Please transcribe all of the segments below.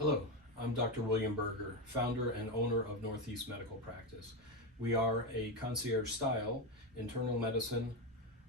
Hello, I'm Dr. William Berger, founder and owner of Northeast Medical Practice. We are a concierge-style internal medicine,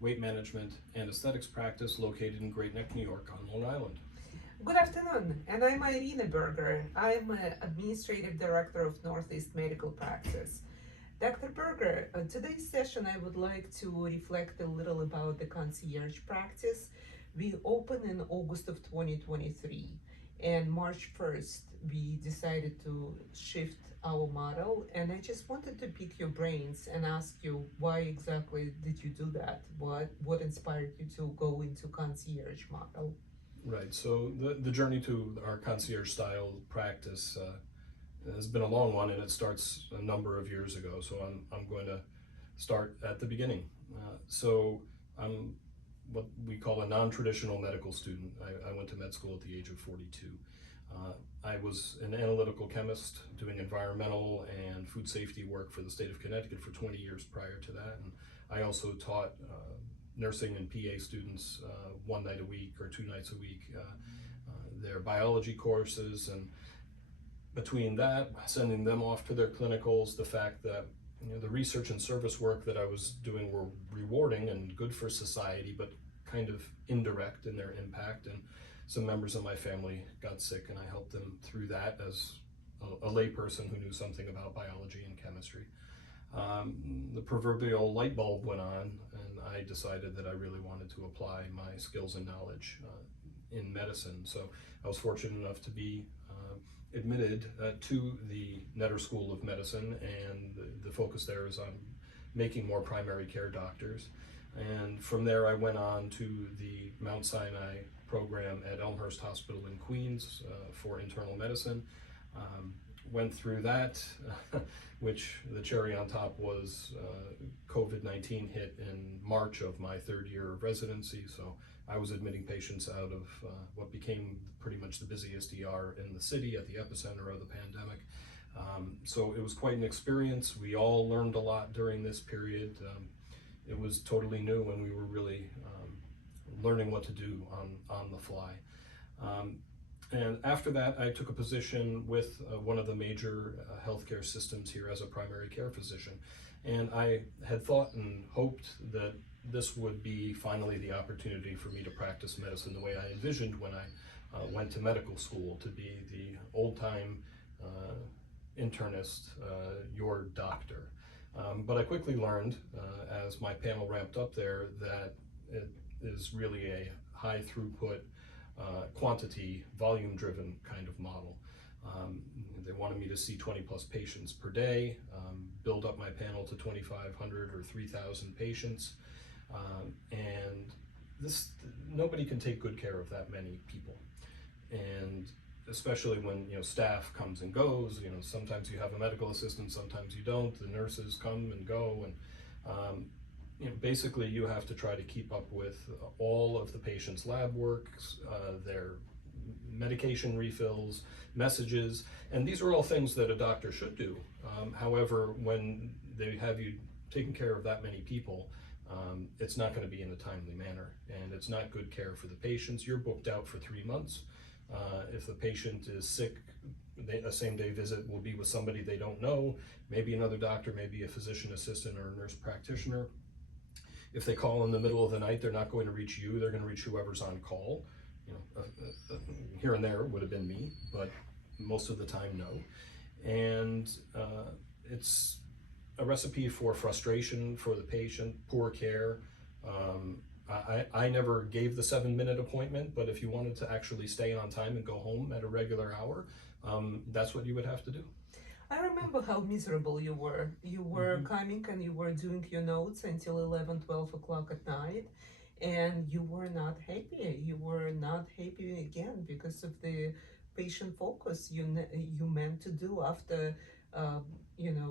weight management, and aesthetics practice located in Great Neck, New York on Long Island. Good afternoon, and I'm Irina Berger. I'm Administrative Director of Northeast Medical Practice. Dr. Berger, today's session I would like to reflect a little about the concierge practice. We opened in August of 2023, and March 1st we decided to shift our model, and I just wanted to pick your brains and ask you why exactly did you do that? What inspired you to go into concierge model? Right, so the journey to our concierge style practice has been a long one, and it starts a number of years ago. So I'm going to start at the beginning. So I'm what we call a non-traditional medical student. I went to med school at the age of 42. I was an analytical chemist doing environmental and food safety work for the state of Connecticut for 20 years prior to that. And I also taught nursing and PA students one night a week or two nights a week, their biology courses. And between that, sending them off to their clinicals, the fact that the research and service work that I was doing were rewarding and good for society, but kind of indirect in their impact. And some members of my family got sick, and I helped them through that as a layperson who knew something about biology and chemistry. The proverbial light bulb went on, and I decided that I really wanted to apply my skills and knowledge in medicine. So I was fortunate enough to be admitted to the Netter School of Medicine, and the focus there is on making more primary care doctors. And from there I went on to the Mount Sinai program at Elmhurst Hospital in Queens for internal medicine. Went through that, which the cherry on top was COVID-19 hit in March of my third year of residency. So I was admitting patients out of what became pretty much the busiest ER in the city at the epicenter of the pandemic. So it was quite an experience. We all learned a lot during this period. It was totally new, and we were really learning what to do on the fly. And after that, I took a position with one of the major healthcare systems here as a primary care physician. And I had thought and hoped that this would be finally the opportunity for me to practice medicine the way I envisioned when I went to medical school, to be the old-time internist, your doctor. But I quickly learned, as my panel ramped up there, that it is really a high throughput, quantity, volume-driven kind of model. They wanted me to see 20 plus patients per day, build up my panel to 2,500 or 3,000 patients, and nobody can take good care of that many people. And especially when staff comes and goes, sometimes you have a medical assistant, sometimes you don't. The nurses come and go, and basically you have to try to keep up with all of the patient's lab work, their medication refills, messages, and these are all things that a doctor should do. However, when they have you taking care of that many people, it's not going to be in a timely manner, and it's not good care for the patients. You're booked out for 3 months. If the patient is sick, a same-day visit will be with somebody they don't know, maybe another doctor, maybe a physician assistant or a nurse practitioner. If they call in the middle of the night, they're not going to reach you, they're going to reach whoever's on call. Here and there would have been me, but most of the time, no. And it's a recipe for frustration for the patient, poor care. I never gave the 7-minute appointment, but if you wanted to actually stay on time and go home at a regular hour, that's what you would have to do. I remember how miserable you were. You were coming and you were doing your notes until 11, 12 o'clock at night, and you were not happy. You were not happy again because of the patient focus you meant to do after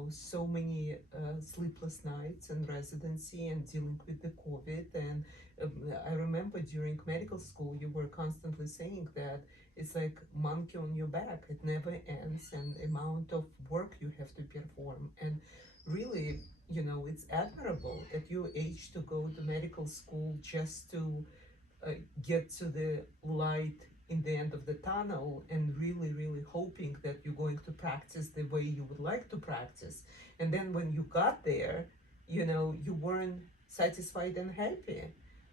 so many sleepless nights in residency and dealing with the COVID. And I remember during medical school you were constantly saying that it's like monkey on your back, it never ends, and amount of work you have to perform. And really, it's admirable at your age to go to medical school just to get to the light in the end of the tunnel and really, really hoping that you're going to practice the way you would like to practice. And then when you got there, you weren't satisfied and happy,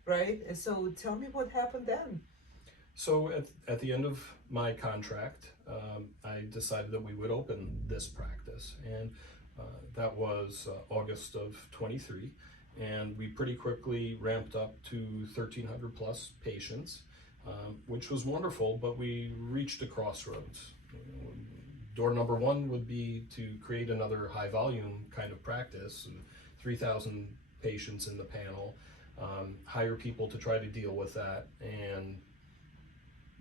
right? So tell me what happened then. So at the end of my contract, I decided that we would open this practice, and that was August of 23, and we pretty quickly ramped up to 1,300 plus patients, which was wonderful, but we reached a crossroads. Door number one would be to create another high volume kind of practice, 3,000 patients in the panel, hire people to try to deal with that, and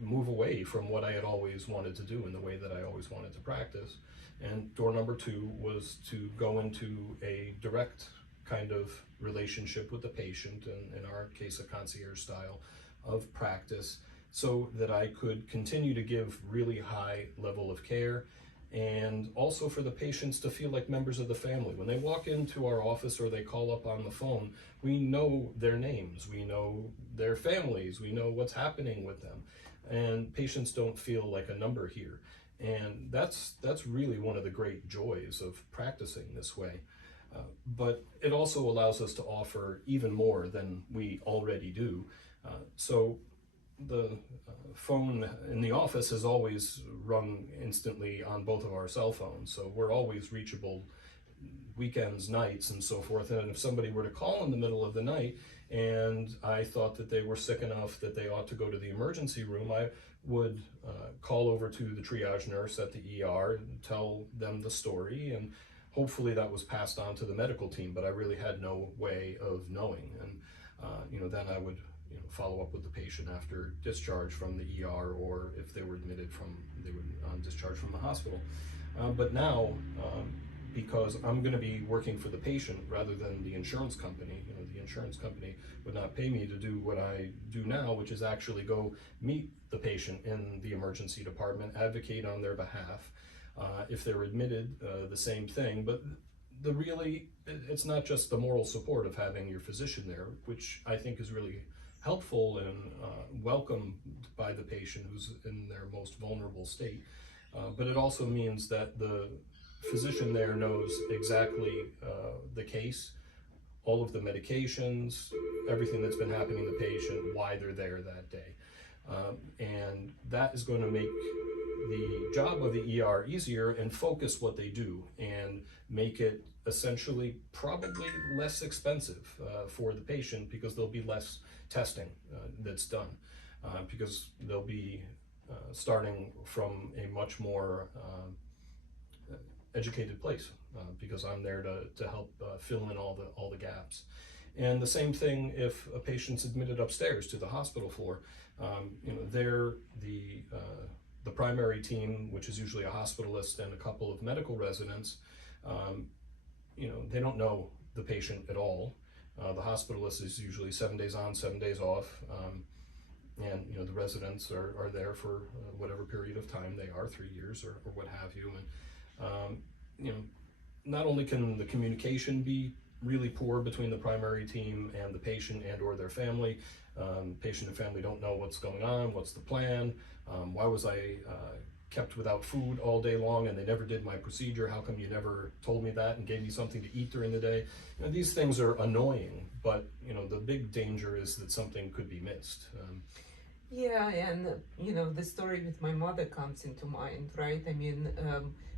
move away from what I had always wanted to do in the way that I always wanted to practice. And door number two was to go into a direct kind of relationship with the patient, and in our case, a concierge style of practice, so that I could continue to give really high level of care, and also for the patients to feel like members of the family. When they walk into our office or they call up on the phone, we know their names, we know their families, we know what's happening with them. And patients don't feel like a number here. And that's really one of the great joys of practicing this way. But it also allows us to offer even more than we already do. So the phone in the office has always rung instantly on both of our cell phones, so we're always reachable weekends, nights, and so forth. And if somebody were to call in the middle of the night and I thought that they were sick enough that they ought to go to the emergency room, I would call over to the triage nurse at the ER and tell them the story, and hopefully that was passed on to the medical team, but I really had no way of knowing. And then I would follow up with the patient after discharge from the ER, or if they were they were discharged from the hospital. But now, because I'm going to be working for the patient rather than the insurance company, the insurance company would not pay me to do what I do now, which is actually go meet the patient in the emergency department, advocate on their behalf. If they're admitted, the same thing. But it's not just the moral support of having your physician there, which I think is really helpful and welcomed by the patient who's in their most vulnerable state. But it also means that the physician there knows exactly the case, all of the medications, everything that's been happening to the patient, why they're there that day. And that is going to make the job of the ER easier and focus what they do and make it essentially probably less expensive for the patient, because there'll be less testing that's done, because they'll be starting from a much more educated place, because I'm there to help fill in all the gaps. And the same thing if a patient's admitted upstairs to the hospital floor. They're the primary team, which is usually a hospitalist and a couple of medical residents. They don't know the patient at all. The hospitalist is usually 7 days on, 7 days off, and the residents are there for whatever period of time they are, 3 years or what have you. And not only can the communication be really poor between the primary team and the patient and or their family. Patient and family don't know what's going on, what's the plan, why was I kept without food all day long and they never did my procedure, how come you never told me that and gave me something to eat during the day. These things are annoying, but the big danger is that something could be missed. Yeah, and the story with my mother comes into mind, right? I mean,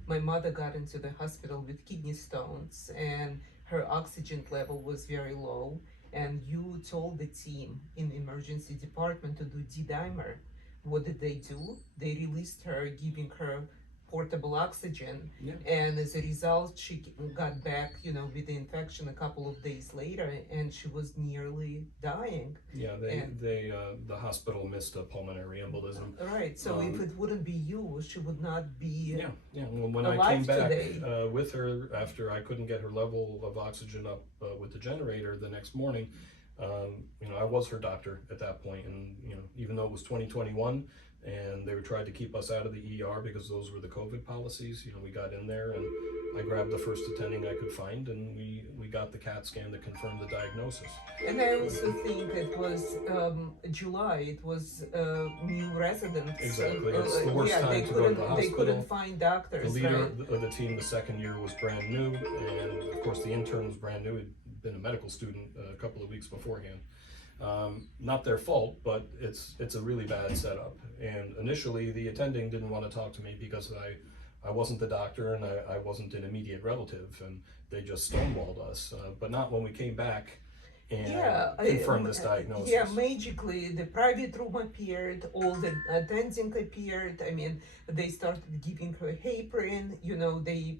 my mother got into the hospital with kidney stones, and her oxygen level was very low. And you told the team in the emergency department to do D-dimer. What did they do? They released her, giving her portable oxygen, Yeah. and as a result, she got back, with the infection a couple of days later, and she was nearly dying. Yeah, the hospital missed a pulmonary embolism. Right. So if it wouldn't be you, she would not be. Yeah. Well, when I came back with her after I couldn't get her level of oxygen up with the generator the next morning, I was her doctor at that point, and even though it was 2021, and they tried to keep us out of the ER because those were the COVID policies. We got in there, and I grabbed the first attending I could find, and we got the CAT scan to confirm the diagnosis. And I also think it was July. It was new residents. Exactly, it's the worst Yeah, time to go to the they couldn't hospital. find The doctors, leader right? of the team the second year was brand new, and of course the intern was brand new. He'd been a medical student a couple of weeks beforehand. Not their fault, but it's a really bad setup. And initially, the attending didn't want to talk to me because I wasn't the doctor, and I wasn't an immediate relative, and they just stonewalled us. But not when we came back and Yeah, confirmed this diagnosis. yeah, magically the private room appeared, all the attending appeared. I mean, they started giving her heparin, they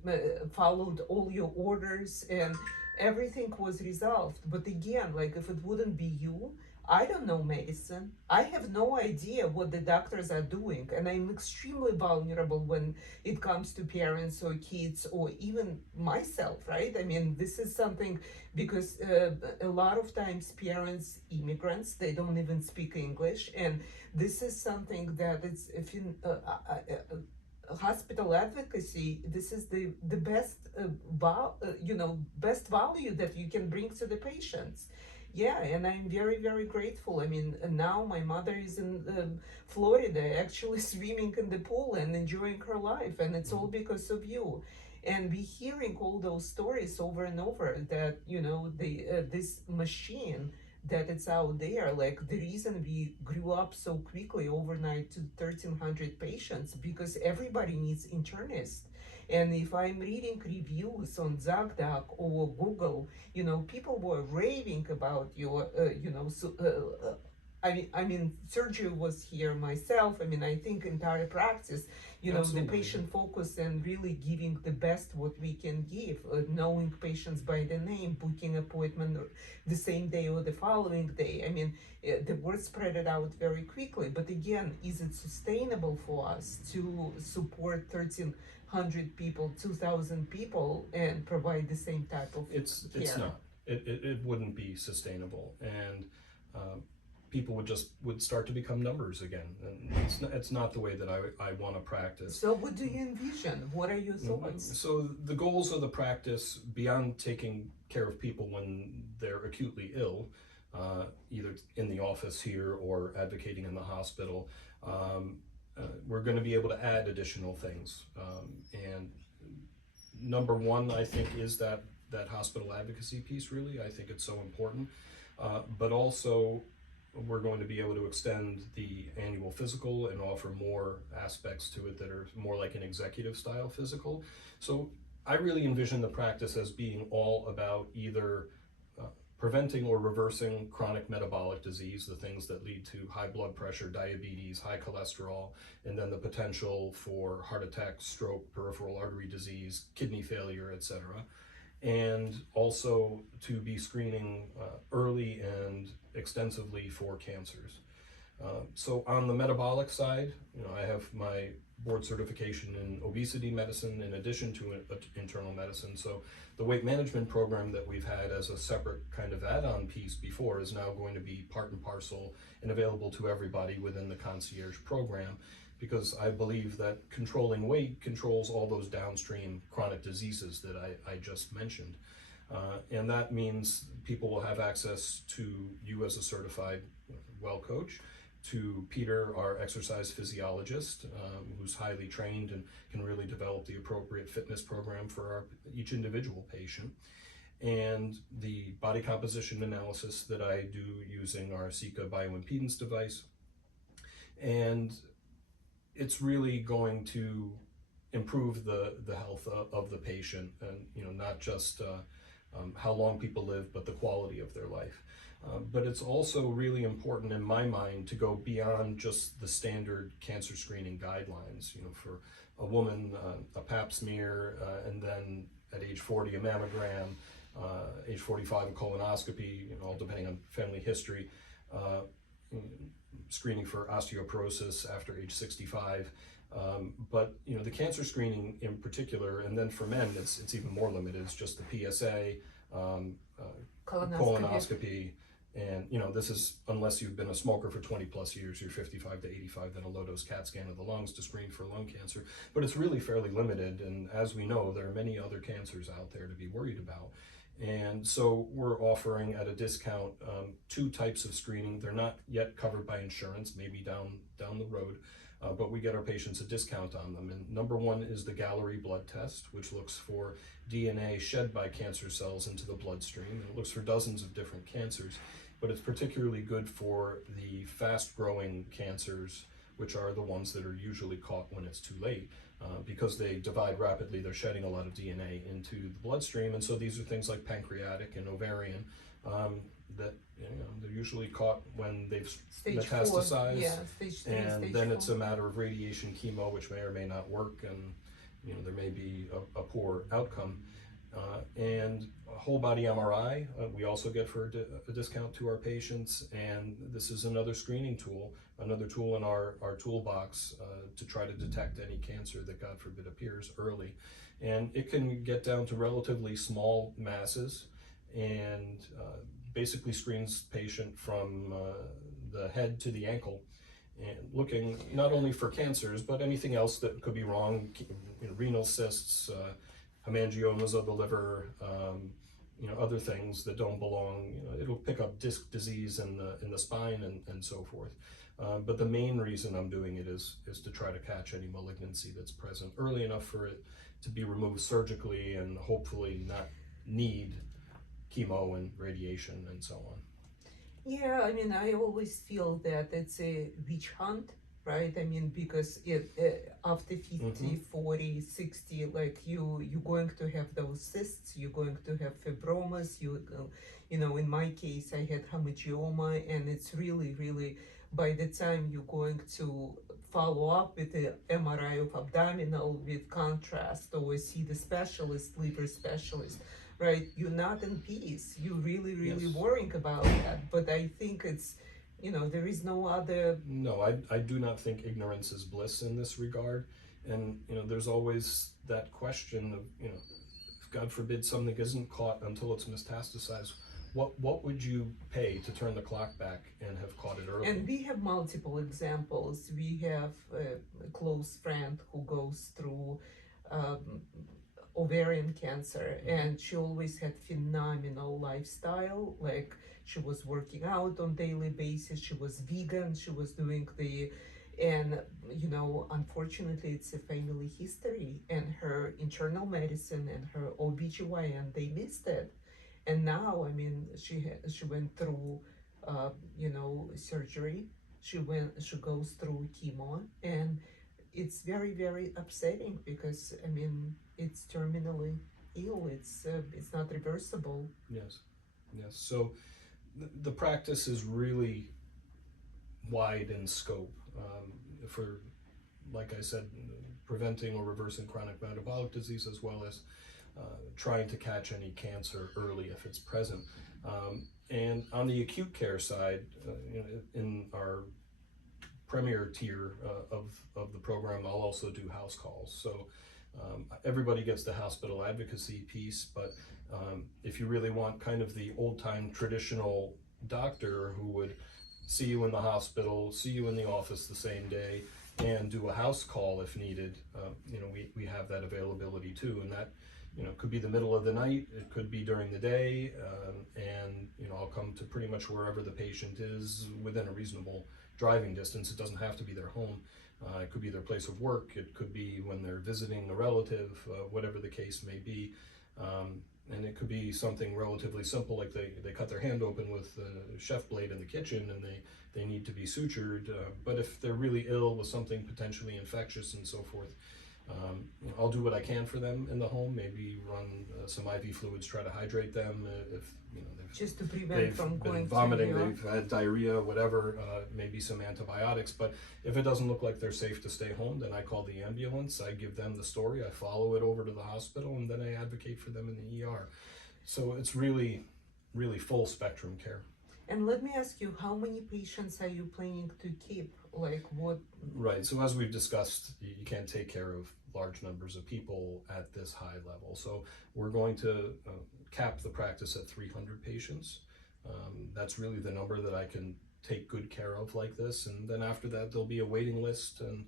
followed all your orders, and everything was resolved. But again, like, if it wouldn't be you, I don't know medicine. I have no idea what the doctors are doing, and I'm extremely vulnerable when it comes to parents or kids or even myself, right? I mean, this is something because a lot of times parents, immigrants, they don't even speak English, and this is something that it's if in hospital advocacy, this is the best best value that you can bring to the patients. Yeah, and I'm very, very grateful. I mean, now my mother is in Florida, actually swimming in the pool and enjoying her life, and it's all because of you. And we hearing all those stories over and over that the this machine that it's out there, like the reason we grew up so quickly overnight to 1,300 patients because everybody needs internist. And if I'm reading reviews on ZocDoc or Google, people were raving about your, I mean, surgery was here myself. I mean, I think entire practice, the Absolutely. patient focus and really giving the best what we can give, knowing patients by the name, booking appointment the same day or the following day. I mean, the word spread it out very quickly. But again, is it sustainable for us to support 1,300 people, 2,000 people, and provide the same type of It's care? not. It wouldn't be sustainable, and people would start to become numbers again, and it's not the way that I want to practice. So what do you envision? What are your thoughts? So the goals of the practice, beyond taking care of people when they're acutely ill, either in the office here or advocating in the hospital, we're going to be able to add additional things. And number one, I think, is that hospital advocacy piece. Really, I think it's so important. But also, we're going to be able to extend the annual physical and offer more aspects to it that are more like an executive style physical. So I really envision the practice as being all about either preventing or reversing chronic metabolic disease, the things that lead to high blood pressure, diabetes, high cholesterol, and then the potential for heart attack, stroke, peripheral artery disease, kidney failure, etc. And also to be screening early and extensively for cancers. So on the metabolic side, I have my board certification in obesity medicine in addition to internal medicine. So the weight management program that we've had as a separate kind of add-on piece before is now going to be part and parcel and available to everybody within the concierge program, because I believe that controlling weight controls all those downstream chronic diseases that I just mentioned. And that means people will have access to you as a certified well coach, to Peter, our exercise physiologist, who's highly trained and can really develop the appropriate fitness program for each individual patient, and the body composition analysis that I do using our Sika bioimpedance device. And it's really going to improve the health of the patient, and not just how long people live, but the quality of their life. But it's also really important in my mind to go beyond just the standard cancer screening guidelines. For a woman, a pap smear, and then at age 40 a mammogram, age 45 a colonoscopy, all depending on family history, screening for osteoporosis after age 65. But the cancer screening in particular, and then for men, it's even more limited. It's just the PSA, colonoscopy, And this is unless you've been a smoker for 20 plus years, you're 55 to 85, then a low dose CAT scan of the lungs to screen for lung cancer. But it's really fairly limited, and as we know, there are many other cancers out there to be worried about. And so we're offering at a discount two types of screening. They're not yet covered by insurance, maybe down the road, but we get our patients a discount on them. And number one is the Gallery blood test, which looks for DNA shed by cancer cells into the bloodstream. And it looks for dozens of different cancers, but it's particularly good for the fast-growing cancers, which are the ones that are usually caught when it's too late. Because they divide rapidly, they're shedding a lot of DNA into the bloodstream, and so these are things like pancreatic and ovarian that they're usually caught when they've Stage metastasized, 4, yeah, stage 3, and stage then 4. it's a matter of radiation, chemo, which may or may not work, and there may be a poor outcome. And a whole body MRI we also get for a discount to our patients, and this is another screening tool, another tool in our toolbox to try to detect any cancer that God forbid appears early. And it can get down to relatively small masses, and basically screens patient from the head to the ankle, and looking not only for cancers but anything else that could be wrong, renal cysts, hemangiomas of the liver, other things that don't belong. It'll pick up disc disease in the spine and so forth. But the main reason I'm doing it is to try to catch any malignancy that's present early enough for it to be removed surgically and hopefully not need chemo and radiation and so on. Yeah, I mean, I always feel that it's a witch hunt, right? I mean, because after 50, 40, 60, like you're going to have those cysts, you're going to have fibromas, in my case, I had hemangioma, and it's really, really, by the time you're going to follow up with the MRI of abdominal with contrast or see the specialist, liver specialist, right? You're not in peace. You're really, really Yes. worrying about that. But I think it's, there is no other. No, I do not think ignorance is bliss in this regard. And, there's always that question of, if God forbid something isn't caught until it's metastasized, what would you pay to turn the clock back and have caught it early? And we have multiple examples. We have a close friend who goes through ovarian cancer, and she always had phenomenal lifestyle. Like, she was working out on daily basis, she was vegan, she was doing and unfortunately it's a family history, and her internal medicine and her OBGYN, they missed it. And now, I mean, she went through surgery, she goes through chemo, and it's very, very upsetting because, I mean, it's terminally ill. It's not reversible. Yes. So the practice is really wide in scope for, like I said, preventing or reversing chronic metabolic disease, as well as trying to catch any cancer early if it's present. And on the acute care side, in our premier tier of the program, I'll also do house calls. So everybody gets the hospital advocacy piece, but if you really want kind of the old-time traditional doctor who would see you in the hospital, see you in the office the same day, and do a house call if needed, we have that availability too. And that could be the middle of the night, it could be during the day, and I'll come to pretty much wherever the patient is within a reasonable driving distance. It doesn't have to be their home. It could be their place of work. It could be when they're visiting a relative, whatever the case may be. And it could be something relatively simple, like they cut their hand open with a chef blade in the kitchen and they need to be sutured. But if they're really ill with something potentially infectious and so forth, I'll do what I can for them in the home, maybe run some IV fluids, try to hydrate them if just to prevent from going vomiting, to they've had diarrhea, whatever, maybe some antibiotics. But if it doesn't look like they're safe to stay home, then I call the ambulance, I give them the story, I follow it over to the hospital, and then I advocate for them in the ER. So it's really, really full spectrum care. And let me ask you, how many patients are you planning to keep? Like what? Right, so as we've discussed, you can't take care of large numbers of people at this high level. So we're going to cap the practice at 300 patients. That's really the number that I can take good care of like this. And then after that, there'll be a waiting list. And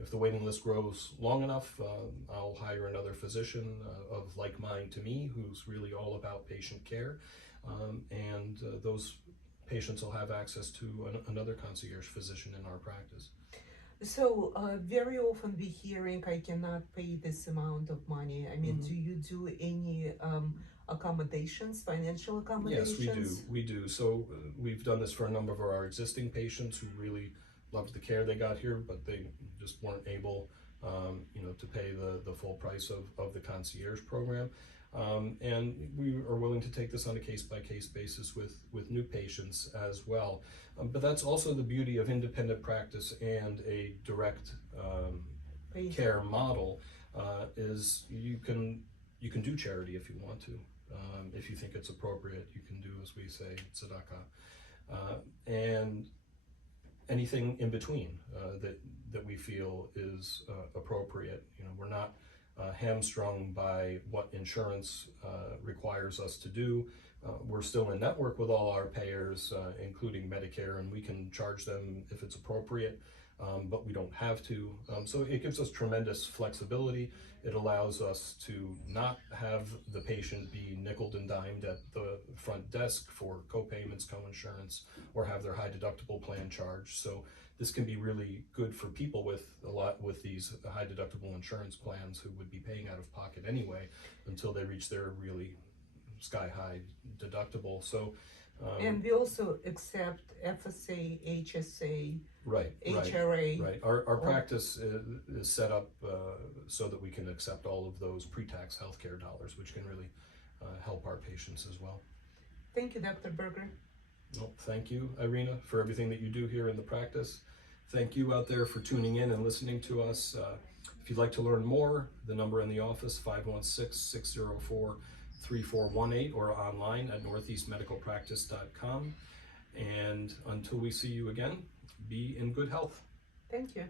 if the waiting list grows long enough, I'll hire another physician of like mind to me who's really all about patient care. And those patients will have access to another concierge physician in our practice. So very often we hearing, I cannot pay this amount of money. I mean, Mhm. do you do any accommodations, financial Yes, we do. accommodations? We do. So we've done this for a number of our existing patients who really loved the care they got here, but they just weren't able, to pay the full price of the concierge program. And we are willing to take this on a case-by-case basis with new patients as well. But that's also the beauty of independent practice and a direct Pay- care model, is you can do charity if you want to. If you think it's appropriate, you can do, as we say, tzedakah, and anything in between that we feel is appropriate. We're not hamstrung by what insurance requires us to do. We're still in network with all our payers, including Medicare, and we can charge them if it's appropriate, but we don't have to. So it gives us tremendous flexibility. It allows us to not have the patient be nickeled and dimed at the front desk for co-payments, co-insurance, or have their high deductible plan charged. So this can be really good for people with these high deductible insurance plans who would be paying out of pocket anyway until they reach their really sky high deductible. So And we also accept FSA, HSA, right, HRA. right. Our practice is set up so that we can accept all of those pre-tax healthcare dollars, which can really help our patients as well. Thank you, Dr. Berger. Well, thank you, Irina, for everything that you do here in the practice. Thank you out there for tuning in and listening to us. If you'd like to learn more, the number in the office, 516-604-3418, or online at northeastmedicalpractice.com. And until we see you again, be in good health. Thank you.